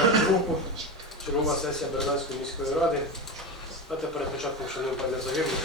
2024 року. Чергова сесія Бернацької міської ради. Давайте перед початком шановні пане загиблих.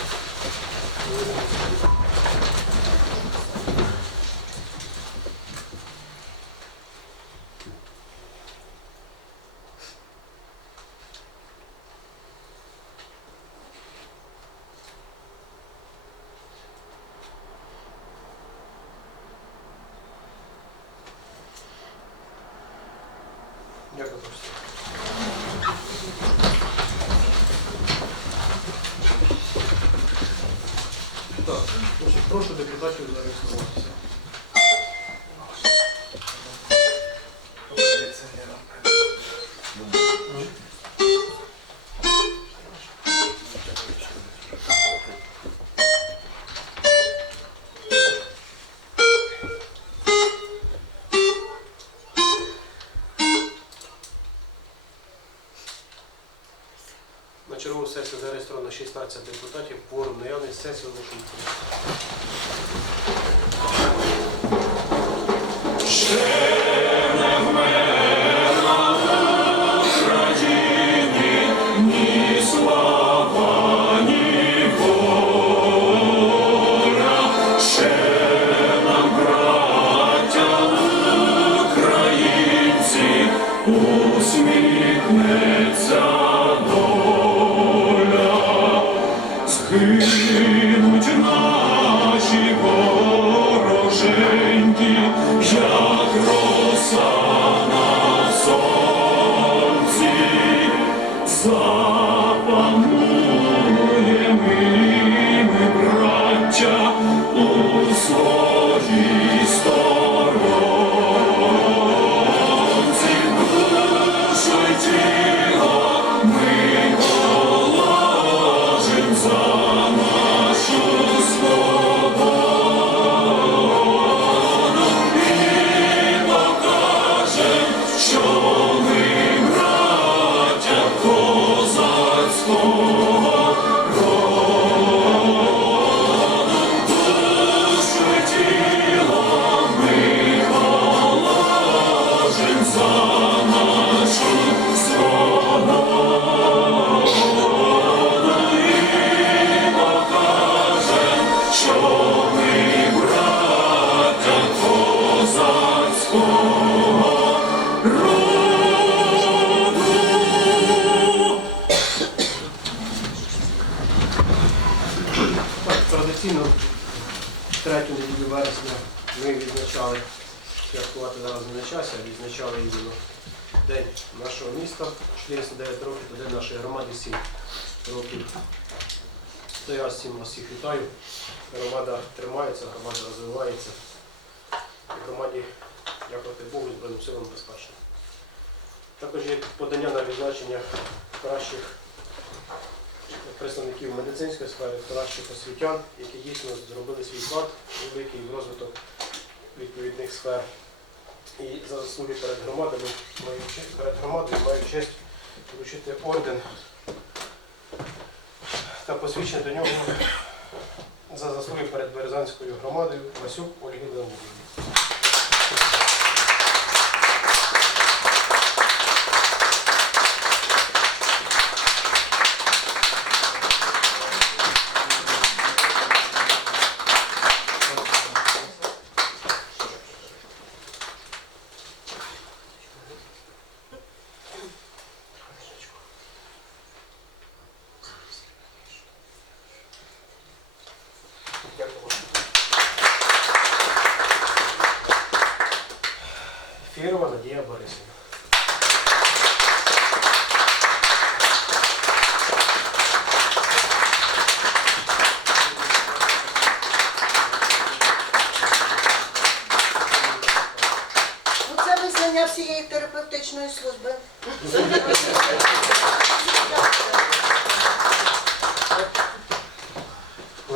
Чергову сесію зареєстровано 16 депутатів, кворум наявний сесію оголошую нашого міста, 409 років, День нашої громади 7 років. То я цим вас всіх вітаю. Громада тримається, громада розвивається. І громаді, дякувати Богу, Збройним силам безпечно. Також є подання на відзначення кращих представників медицинської сфери, кращих освітян, які дійсно зробили свій вклад великий розвиток відповідних сфер. І за заслуги перед громадами маю перед громадою маю честь вручити орден та посвідчення до нього за заслуги перед Березанською громадою Васюк Ольги Леонідівни.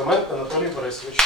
Клименко Анатолій Борисович.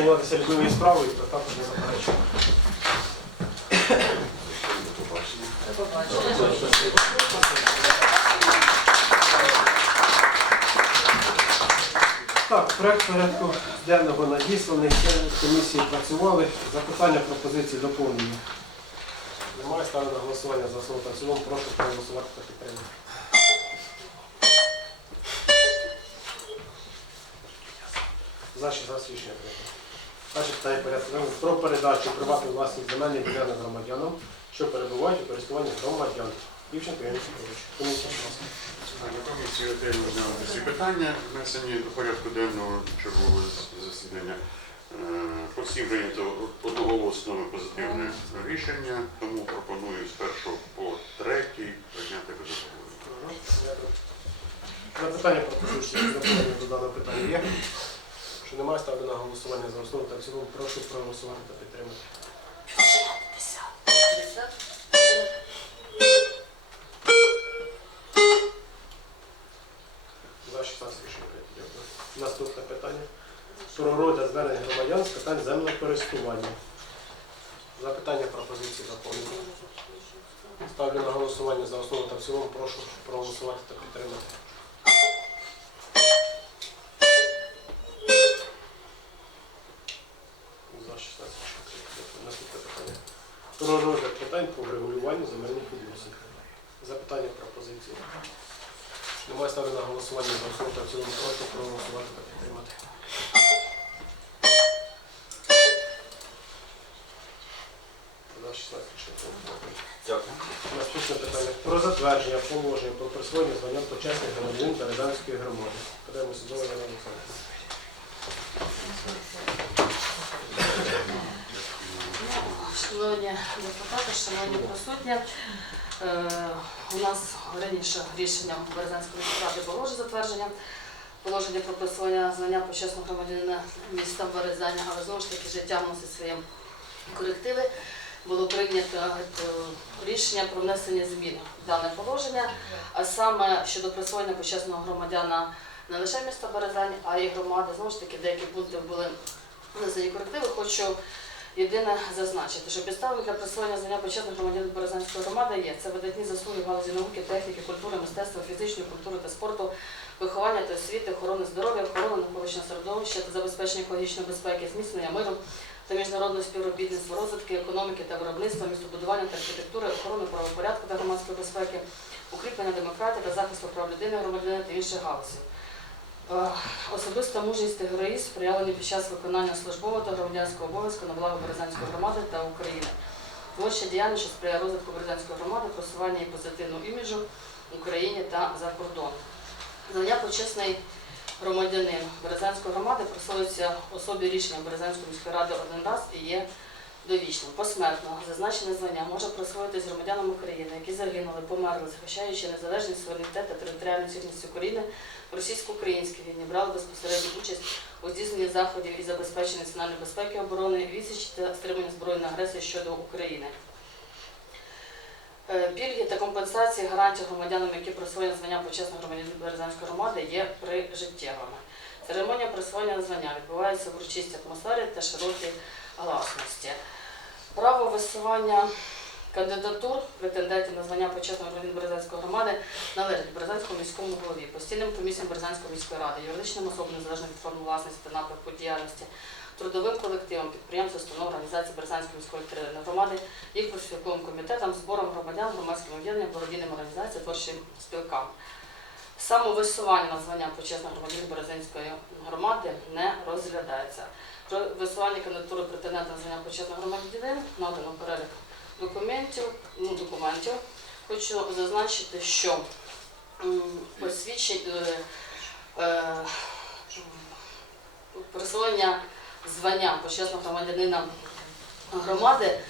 Займатися любимою справою, то також не заперечуємо. Так, проект порядку денного надісланий, комісії працювали. Запитання, пропозиції, доповнення. Немає ставлю на голосування за основу та. Прошу проголосувати та підтримати. За 6 за рішення прийнято. Перше питання порядку про передачу приватної власність земельних ділянок громадянам, що перебувають у користуванні громадян. Дівчинка Петрович. Комісія, будь ласка. На комісії ретельно розглянули всі питання, внесені до порядку денного чергового засідання. Е, По всім прийнято одноголосно позитивне рішення, тому пропоную з першого по третій прийняти без обговорення. Запитання пропозиції доповнення до даного питання є? Що немає, ставлю на голосування за основу та в цілому. Прошу проголосувати та підтримати. За 16 рішення. Дякую. Наступне питання. Про розгляд звернень громадян з питань землекористування. Запитання пропозиції доповнення. Ставлю на голосування за основу та в цілому. Прошу проголосувати та підтримати. По врегулюванню земельних відносин. Запитання пропозиції. Немає ставлю на голосування за основу та в цілому. Прошу проголосувати та підтримати. Дякую. Наступне питання про затвердження положення про присвоєння звання почесних громадянин Березанської громади. Подаємо судове Івана Шановні депутати, шановні присутні, е, у нас раніше рішенням Березанської ради було вже затвердження положення про присвоєння звання почесного громадянина міста Березаня, але знову ж таки життя вносить свої корективи. Було прийнято е, рішення про внесення змін в дане положення, а саме щодо присвоєння почесного громадяна не лише міста Березань, а й громади. Знову ж таки, деякі пункти були внесені корективи. Хочу Єдине зазначити, що підставами для присвоєння звання почесних громадян Березанської громади є це видатні заслуги в галузі науки, техніки, культури, мистецтва, фізичної культури та спорту, виховання та освіти, охорони здоров'я, охорони навколишнього середовища та забезпечення екологічної безпеки, зміцнення миру та міжнародного співробітництва, розвитки економіки та виробництва, містобудування та архітектури, охорони правопорядку та громадської безпеки, укріплення демократії та захисту прав людини, громадянина та інших галузей. Е, Особиста мужність та героїзм проявлені під час виконання службового та громадянського обов'язку на благо Березанської громади та України. Творча діяльність, що сприяє розвитку Березанської громади, просування і позитивного іміджу в Україні та за кордоном. Звання почесний громадянин Березанської громади присвоюється особі рішення Березанської міської ради один раз і є довічним. Посмертно зазначене звання може присвоїтись громадянам України, які загинули, померли, захищаючи незалежність, суверенітет та територіальну цілісність України в російсько-українській війні, брали безпосередню участь у здійсненні заходів і забезпеченні національної безпеки оборони, відсіч та стримання збройної агресії щодо України. Е, Пільги та компенсації гарантій громадянам, які присвоєні звання почесного громадянина Березанської громади, є прижиттєвими. Церемонія присвоєння звання відбувається в урочистій атмосфері та широкій гласності. Право висування кандидатур претендентів на звання почесного громадянина Березанської громади належить Березанському міському голові, постійним комісіям Березанської міської ради, юридичним особам незалежно від форми власності та напрямку діяльності, трудовим колективам, підприємств, установ, організацій Березанської міської територіальної громади, їх профспілковим комітетам, зборам громадян, громадським об'єднанням, благодійним організаціям, творчим спілкам. Самовисування на звання почесного громадянина Березинської громади не розглядається. Про висування кандидатури претендента на звання почесного громадянина надано перелік документів, ну, документів. Хочу зазначити, що м, посвідчень, е, е, присвоєння звання почесного громадянина громади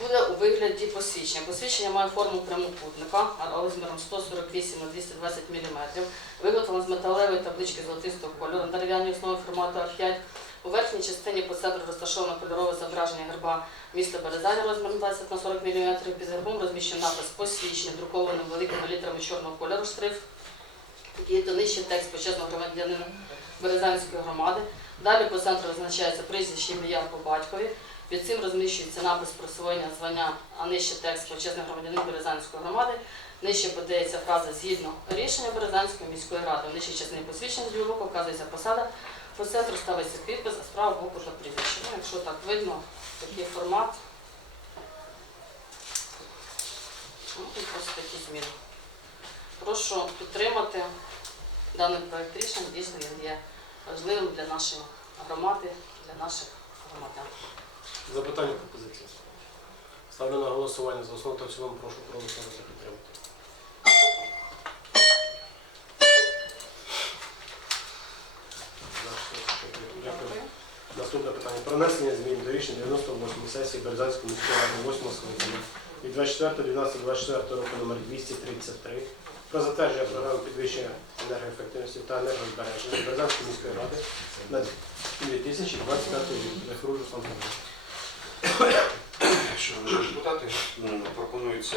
буде у вигляді посвідчення. Посвідчення має форму прямокутника розміром 148 на 220 мм, виготовлено з металевої таблички золотистого кольору на дерев'яній основі формату А5. У верхній частині по центру розташовано кольорове зображення герба міста Березаня розміром 20 на 40 мм. Під гербом розміщений напис посвідчення, друкованим великими літерами чорного кольору шрифт. Який то нижче текст почесного громадянина Березанської громади. Далі по центру визначається прізвище ім'я по батькові. Під цим розміщується напис присвоєння звання, а нижче текст почесний громадянин Березанської громади. Нижче подається фраза згідно рішення Березанської міської ради. В нижчій посвідчення з лівого вказується посада. По центру ставиться підпис, а з правого боку та прізвище. Ну, якщо так видно, такий формат. Ну, просто такі зміни. Прошу підтримати даний проект рішення. Дійсно він є важливим для нашої громади, для наших громадян. Запитання пропозиції. Ставлю на голосування за основу та в цілому прошу проголосувати підтримати. Дякую. Наступне питання. Про внесення змін до рішення 98 сесії Березанської міської ради 8 скликання від 24.12.24 року номер 233 про затвердження програми підвищення енергоефективності та енергозбереження Березанської міської ради на 2025 рік. Руслан Павлович. Шановні депутати, пропонується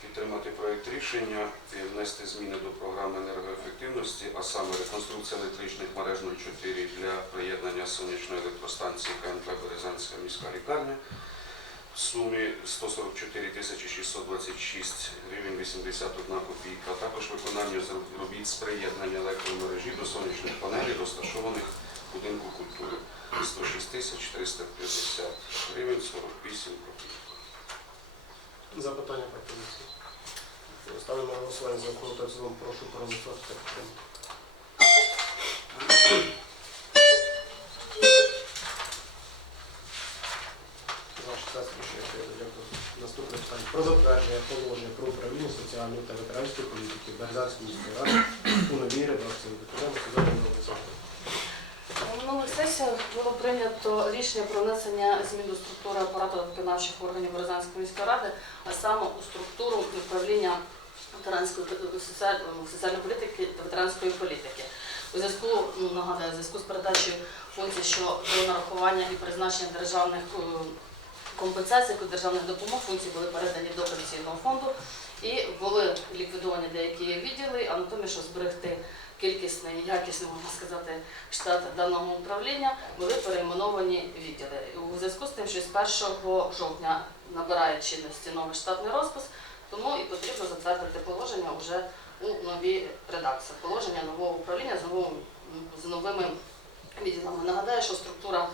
підтримати проект рішення і внести зміни до програми енергоефективності, а саме реконструкція електричних мереж 04 для приєднання сонячної електростанції КНП Березанська міська лікарня в сумі 144 тисячі 626 гривень 81 копійка, а також виконання робіт з приєднання електромережі до сонячних панелей, розташованих будинку культури 106 тисяч 350 гривень 48 копійок. Запитання пропозиції. Ставлю на голосування за та в цілому прошу проголосувати та підтримати. За 16 рішення прийнято. Дякую. Наступне питання. Про затвердження положення про управління соціальної та ветеранської політики Березанської міської ради у новій редакції. На минулих було прийнято рішення про внесення змін до структури апарату виконавчих органів Березанської міської ради, а саме у структуру управління соціальної політики та ветеранської політики. У зв'язку, ну, нагадаю, у зв'язку з передачею функцій щодо нарахування і призначення державних е, компенсацій, державних допомог, функції були передані до пенсійного фонду і були ліквідовані деякі відділи, а натомість, щоб зберегти кількісний якісний, можна сказати, штат даного управління, були перейменовані відділи. У зв'язку з тим, що з 1 жовтня набирає чинності новий штатний розпис, тому і потрібно затвердити положення вже у новій редакції. Положення нового управління з новими відділами. Нагадаю, що структура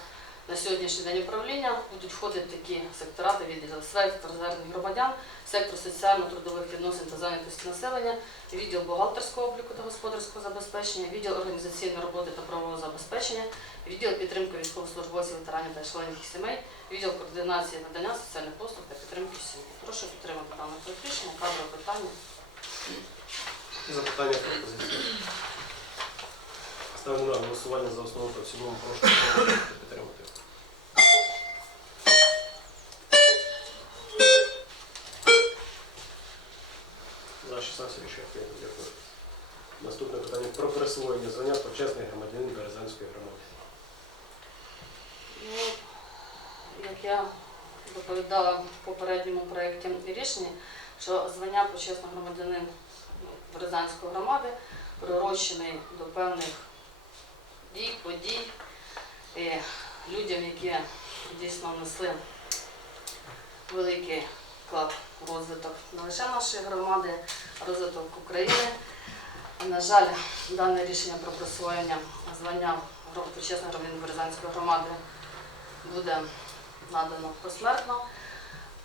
на сьогоднішній день управління будуть входити такі сектора та відділи сектор звернень громадян, сектор соціально-трудових відносин та зайнятості населення, відділ бухгалтерського обліку та господарського забезпечення, відділ організаційної роботи та правового забезпечення, відділ підтримки військовослужбовців, ветеранів та членів їх сімей, відділ координації надання соціальних послуг та підтримки сім'ї. Прошу підтримати дане рішення, кадрове питання. Запитання пропозиції. Ставлю на голосування за основу та в цілому прошу підтримати. Рішення прийнято. Дякую. Наступне питання про присвоєння звання почесний громадянин Березанської громади. Ну, як я доповідала в попередньому проєкті рішення, що звання почесного громадянин Березанської громади прирощений до певних дій, подій, і людям, які дійсно внесли великий вклад у розвиток не лише нашої громади, розвиток України. На жаль, дане рішення про присвоєння звання почесного громадянина Березанської громади буде надано посмертно.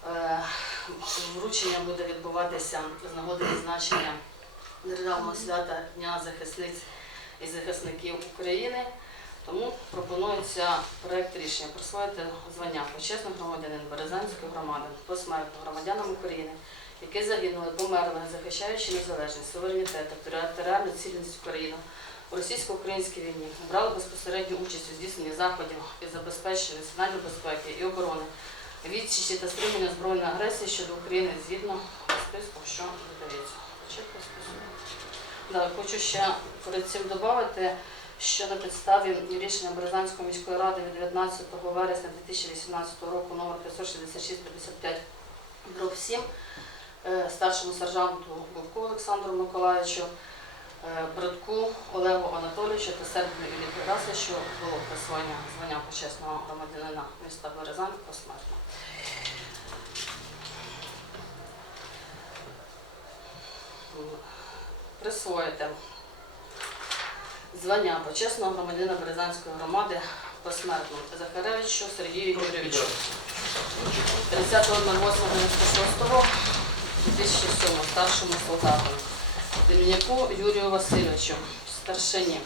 Е, Вручення буде відбуватися з нагоди відзначення державного свята Дня захисниць і захисників України. Тому пропонується проект рішення присвоїти звання почесний громадянин Березанської громади посмертно громадянам України, які загинули, померли, захищаючи незалежність, суверенітет територіальну цілісність України у російсько-українській війні, брали безпосередню участь у здійсненні заходів із забезпечення національної безпеки і оборони, відсічі та стримання збройної агресії щодо України згідно списку, що додається. Да, хочу ще перед цим додати, що на підставі рішення Березанської міської ради від 19 вересня 2018 року номер 566-55 7 е, старшому сержанту Бувку Олександру Миколаївичу, е, братку Олегу Анатолійовичу та Сербію Іллі Тарасовичу було присвоєння звання почесного громадянина міста Березан посмертно. Присвоїти звання почесного громадянина Березанської громади посмертно. Захаревичу Сергію Юрійовичу 30.08.96 2007 старшому солдату, Дем'яку Юрію Васильовичу, старшині,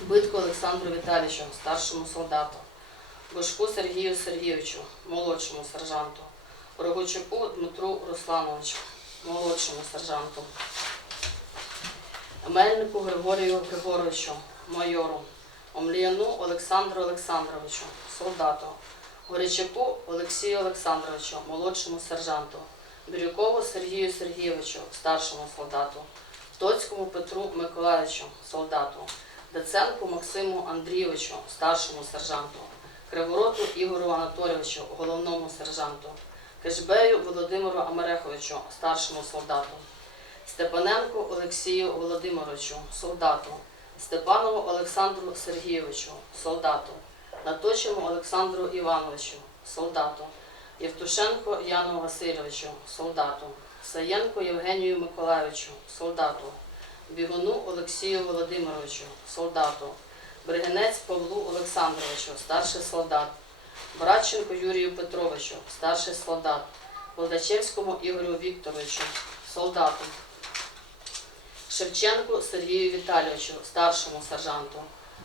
Битку Олександру Віталійовичу, старшому солдату, Бушку Сергію Сергійовичу, молодшому сержанту, Рогучуку Дмитру Руслановичу, молодшому сержанту, Мельнику Григорію Григоровичу, майору, Омліяну Олександру Олександровичу, солдату, Горячаку Олексію Олександровичу, молодшому сержанту, Бірюкову Сергію Сергійовичу, старшому солдату, Тоцькому Петру Миколаївичу, солдату, Даценку Максиму Андрійовичу, старшому сержанту, Кривороту Ігору Анатолійовичу, головному сержанту, Кишбею Володимиру Амереховичу, старшому солдату, Степаненку Олексію Володимировичу, солдату, Степанову Олександру Сергійовичу, солдату, Наточому Олександру Івановичу, солдату, Євтушенко Яну Васильовичу, солдату, Саєнко Євгенію Миколайовичу, солдату, Бігуну Олексію Володимировичу, солдату, Бригинець Павлу Олександровичу, старший солдат, Братченко Юрію Петровичу, старший солдат, Володачевському Ігорю Вікторовичу, солдату, Шевченку Сергію Віталійовичу, старшому сержанту,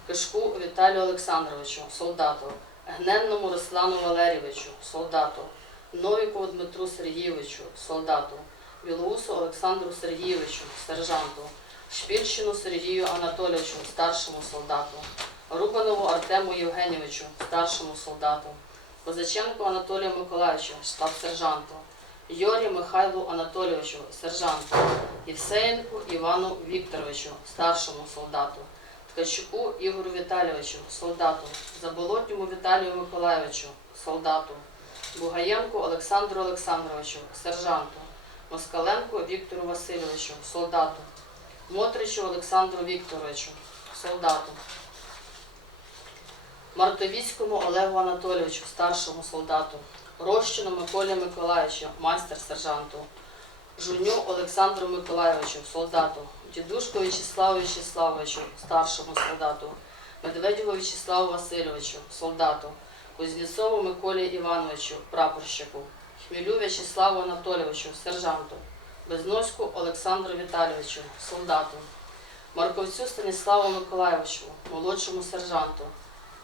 Кишку Віталію Олександровичу, солдату, Гненному Руслану Валерійовичу, солдату, Новікову Дмитру Сергійовичу, солдату, Білоусу Олександру Сергійовичу, сержанту, Шпільщину Сергію Анатолійовичу, старшому солдату, Рубанову Артему Євгенійовичу, старшому солдату, Козаченку Анатолію Миколаївичу, штаб-сержанту, Йорі Михайлу Анатолійовичу, сержанту, Євсеєнку Івану Вікторовичу, старшому солдату, Ткачуку Ігорю Віталійовичу, солдату, Заболотньому Віталію Миколайовичу, солдату, Бугаєнку Олександру Олександровичу, сержанту, Москаленку Віктору Васильовичу, солдату, Мотричу Олександру Вікторовичу, солдату, Мартовіцькому Олегу Анатолійовичу, старшому солдату, Рощину Миколі Миколаївичу, майстер сержанту, Жуню Олександру Миколайовичу, солдату, Дідушку В'ячеславу В'ячеславовичу, старшому солдату, Медведєву В'ячеславу Васильовичу, солдату, Кузнєцову Миколі Івановичу, прапорщику, Хмілю В'ячеславу Анатолійовичу, сержанту, Безноську Олександру Віталійовичу, солдату, Марковцю Станіславу Миколайовичу, молодшому сержанту,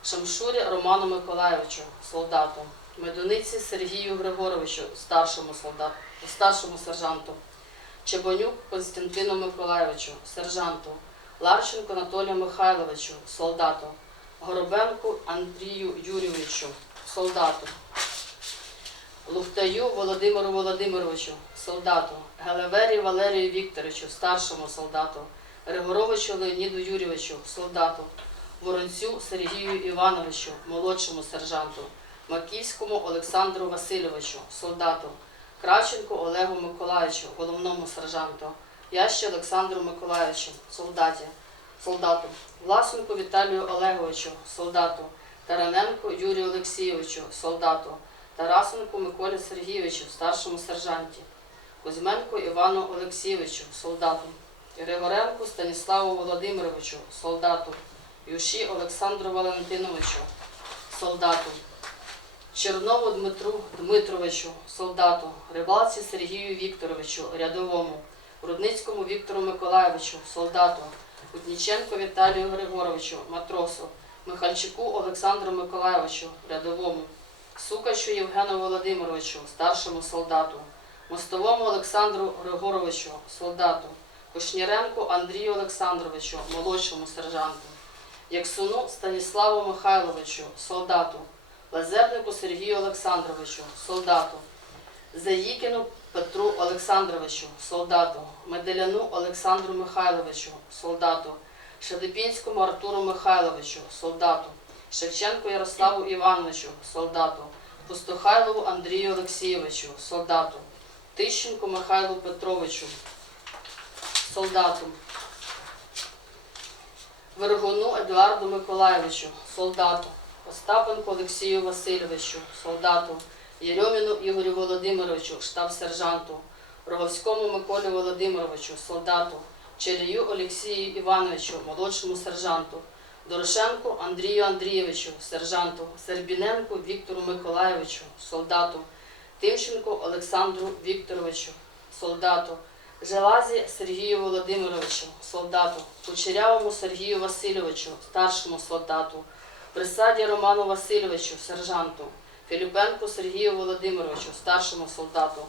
Шамшурі Роману Миколайовичу, солдату, Медуниці Сергію Григоровичу, старшому солдату, старшому сержанту, Чебонюк Константину Миколайовичу, сержанту, Ларченко Анатолію Михайловичу, солдату, Горобенку Андрію Юрійовичу, солдату, Лухтаю Володимиру Володимировичу, солдату, Гелевері Валерію Вікторовичу, старшому солдату, Григоровичу Леоніду Юрійовичу, солдату, Воронцю Сергію Івановичу, молодшому сержанту, Маківському Олександру Васильовичу, солдату, Кравченку Олегу Миколаївичу, головному сержанту, Ящі Олександру Миколаївичу, солдаті, солдату, Власенку Віталію Олеговичу, солдату, Тараненку Юрію Олексійовичу, солдату, Тарасенку Миколі Сергійовичу, старшому сержанті, Кузьменку Івану Олексійовичу, солдату, Григоренку Станіславу Володимировичу, солдату, Юші Олександру Валентиновичу, солдату, Чернову Дмитру Дмитровичу, солдату, Рибалці Сергію Вікторовичу, рядовому, Рудницькому Віктору Миколайовичу, солдату, Кутніченко Віталію Григоровичу, матросу, Михальчуку Олександру Миколайовичу, рядовому, Сукачу Євгену Володимировичу, старшому солдату, Мостовому Олександру Григоровичу, солдату, Кошніренку Андрію Олександровичу, молодшому сержанту, Яксуну Станіславу Михайловичу, солдату, Лазебнику Сергію Олександровичу, солдату, Заїкіну Петру Олександровичу, солдату, Меделяну Олександру Михайловичу, солдату, Шелепінському Артуру Михайловичу, солдату, Шевченку Ярославу Івановичу, солдату, Пустохайлову Андрію Олексійовичу, солдату, Тищенку Михайлу Петровичу, солдату, Вергуну Едуарду Миколайовичу, солдату, Остапенку Олексію Васильовичу, солдату, Єрьоміну Ігорю Володимировичу, штаб-сержанту, Роговському Миколі Володимировичу, солдату, Челію Олексію Івановичу, молодшому сержанту, Дорошенку Андрію Андрійовичу, сержанту, Сербіненку Віктору Миколайовичу, солдату, Тимченку Олександру Вікторовичу, солдату, Желазі Сергію Володимировичу, солдату, Кучерявому Сергію Васильовичу, старшому солдату, Присаді Роману Васильовичу, сержанту, Філіпенку Сергію Володимировичу, старшому солдату,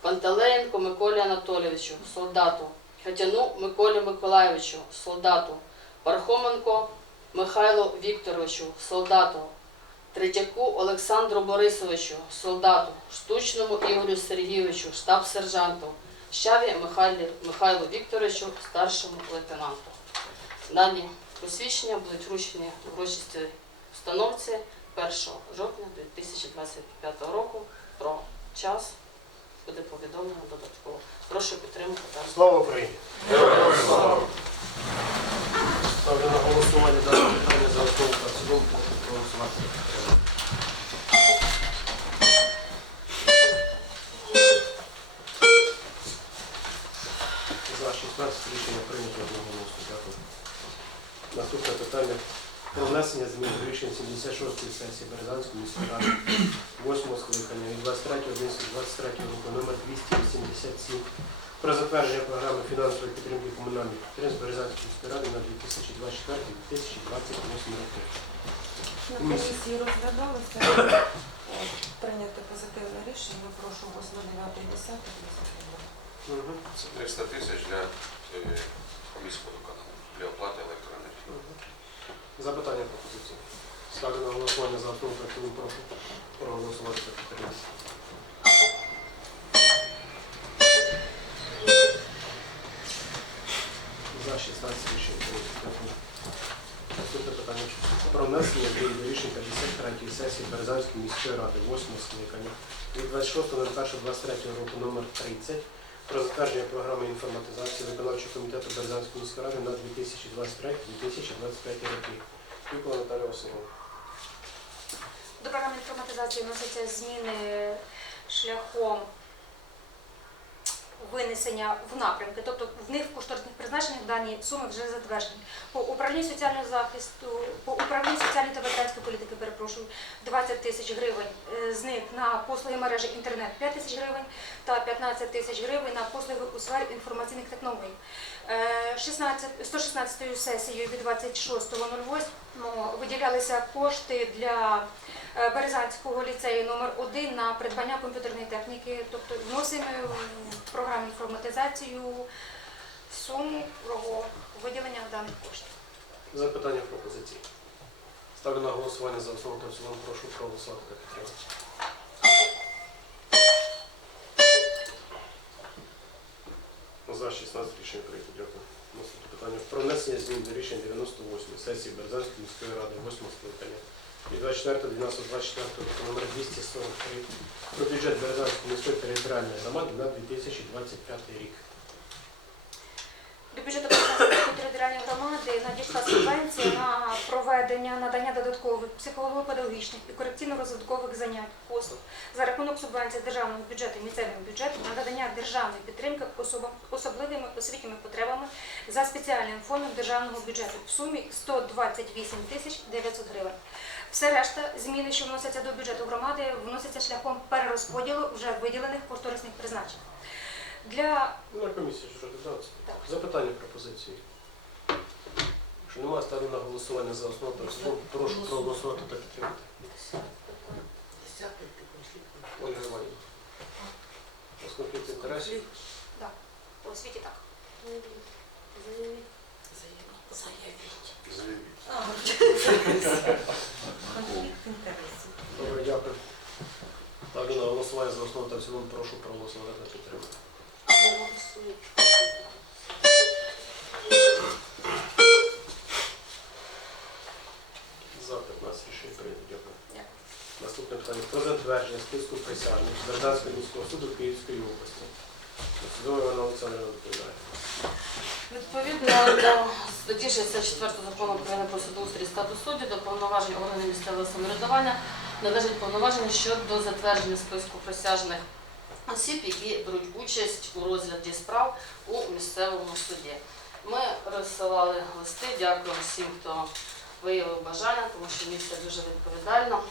Пантелеєнку Миколі Анатолійовичу, солдату, Хатяну Миколі Миколайовичу, солдату, Пархоменко Михайлу Вікторовичу, солдату, Третяку Олександру Борисовичу, солдату, Штучному Ігорю Сергійовичу, штаб-сержанту, Щаві Михайлу Вікторовичу, старшому лейтенанту. Дані посвідчення будуть вручені в урочистій установці 1 жовтня 2025 року. Про час буде повідомлено додатково. Прошу підтримати дану Слава Україні! Ставлю на голосування дане питання за основу та в цілому. Прошу проголосувати. За 16 рішення прийнято одноголосно. Дякую. Наступне питання про внесення змін до рішень 76-ї сесії Березанської міської ради 8 скликання від 23.11.23 року номер 287 про затвердження програми фінансової підтримки комунальних підприємств Березанської міської ради на 2024-2028 роки. На комісії розглядалося прийняти позитивне рішення. Прошу 8, 9, 10 Мгм. Це 300 тисяч для е, міського виконання для оплати. Запитання пропозиції. Ставлю на голосування за основу та прошу проголосувати за підтримку. За 16 рішень Наступне питання про внесення змін до рішень 53-ї сесії Березанської міської ради 8 скликання від 26.01.23 року номер 30 про затвердження програми інформатизації виконавчого комітету Березанської міської ради на 2023-2025 роки. Вікова Наталя Васильівна. До програми інформатизації вносяться зміни шляхом винесення в напрямки, тобто в них в кошторисних призначеннях дані суми вже затверджені. По управлінню соціального захисту, по управлінню соціальної та ветеранської політики, перепрошую, 20 тисяч гривень, е, з них на послуги мережі інтернет 5 тисяч гривень та 15 тисяч гривень на послуги у сфері інформаційних технологій. Е, 16, 116 сесією від 26.08 виділялися кошти для е, Березанського ліцею номер 1 на придбання комп'ютерної техніки, тобто вносимо в програму інформатизацію суму про виділення даних коштів. Запитання пропозиції. Ставлю на голосування за основу та в цілому. Прошу проголосувати та. За 16 рішення прийнято. Дякую. Наступне про внесення змін до рішень 98 сесії Березанської міської ради 8 скликання від 24.12.24 року номер 243 про бюджет Березанської міської територіальної громади на 2025 рік. До бюджету територіальної громади надійшла субвенція на проведення надання додаткових психолого-педагогічних і корекційно-розвиткових занять послуг за рахунок субвенції державного бюджету і місцевого бюджету на надання державної підтримки особам особливими освітніми потребами за спеціальним фондом державного бюджету в сумі 128 тисяч 900 гривень. Все решта зміни, що вносяться до бюджету громади, вносяться шляхом перерозподілу вже виділених кошторисних призначень. Для Ну, На комісії ж розглядалося. Так. Запитання пропозиції. Якщо немає, ставлю на голосування за основу та в цілому. Прошу проголосувати та підтримати. Ольга Іванівна. У вас конфлікт інтересів? по освіті так. Конфлікт інтересів. Добре, дякую. Ставлю на голосування за основу та в цілому. Прошу проголосувати та підтримати. За 15 рішень прийнято. Дякую. Наступне питання. Про затвердження списку присяжних Бердянського міського суду Київської області. Судова Івана Олександрівна доповідає. Відповідно до статті 64 закону України про судоустрій і статус суддів до повноважень органів місцевого самоврядування належить повноваження щодо затвердження списку присяжних осіб, які беруть участь у розгляді справ у місцевому суді. Ми розсилали листи, дякуємо всім, хто виявив бажання, тому що місце дуже відповідально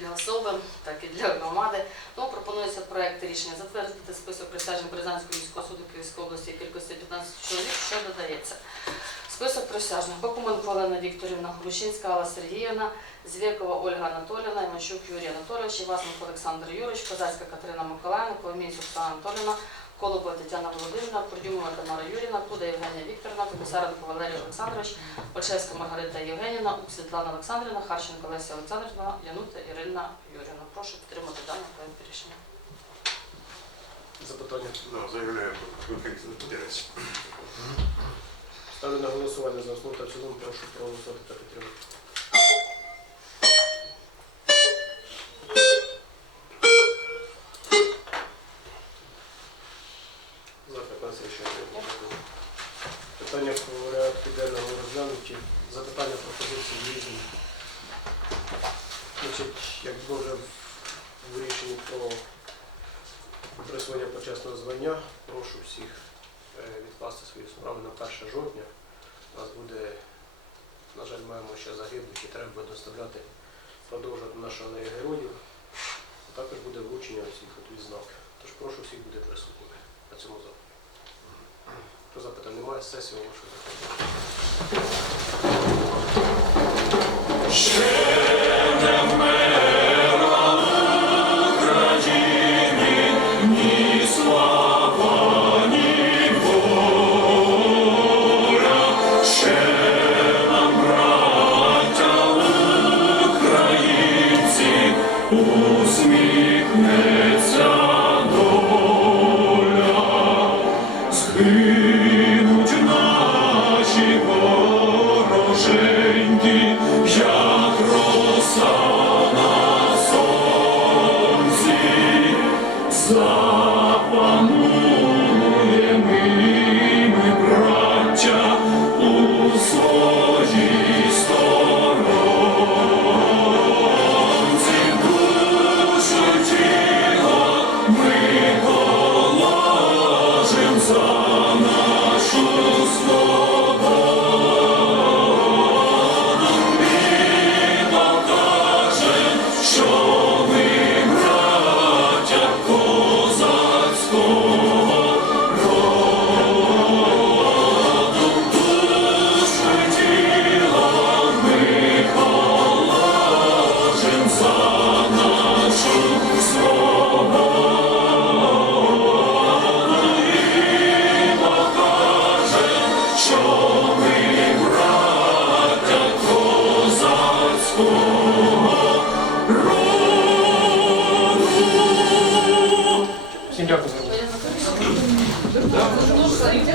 для особи, так і для громади. Тому пропонується проект рішення затвердити список присяжних Березанського міського суду Київської області кількості 15 чоловік, що додається. Список присяжних Бакуменко Олена Вікторівна, Глущинська Алла Сергіївна, Звєкова Ольга Анатоліївна, Іванчук Юрій Анатолійович, Івасенко Олександр Юрійович, Козацька Катерина Миколаївна, Коломієць Оксана Анатоліївна, Колобова Тетяна Володимирівна, Курдюмова Тамара Юрівна, Куда Євгенія Вікторівна, Комісаренко Валерій Олександрович, Пачевська Маргарита Євгенівна, Ук Світлана Олександрівна, Харченко Леся Олександрівна, Янута Ірина Юрівна. Прошу підтримати дане проект рішення. Запитання. Да, заявляю про. Ставлю на голосування за основу та в цілому. Прошу проголосувати та підтримати. За 15 рішень прийнято. Дякую. Питання по порядку денного розглянуті. Запитання пропозиції різні. Значить, як було вже в рішенні про присвоєння почесного звання, прошу всіх е, відкласти свої справи на 1 жовтня. У нас буде, на жаль, маємо ще загиблих і треба буде доставляти, продовжувати нашу алею героїв. А також буде вручення усіх от відзнак. Тож прошу всіх бути присутніми на цьому заході. Про запитань немає, сесію оголошую закритою.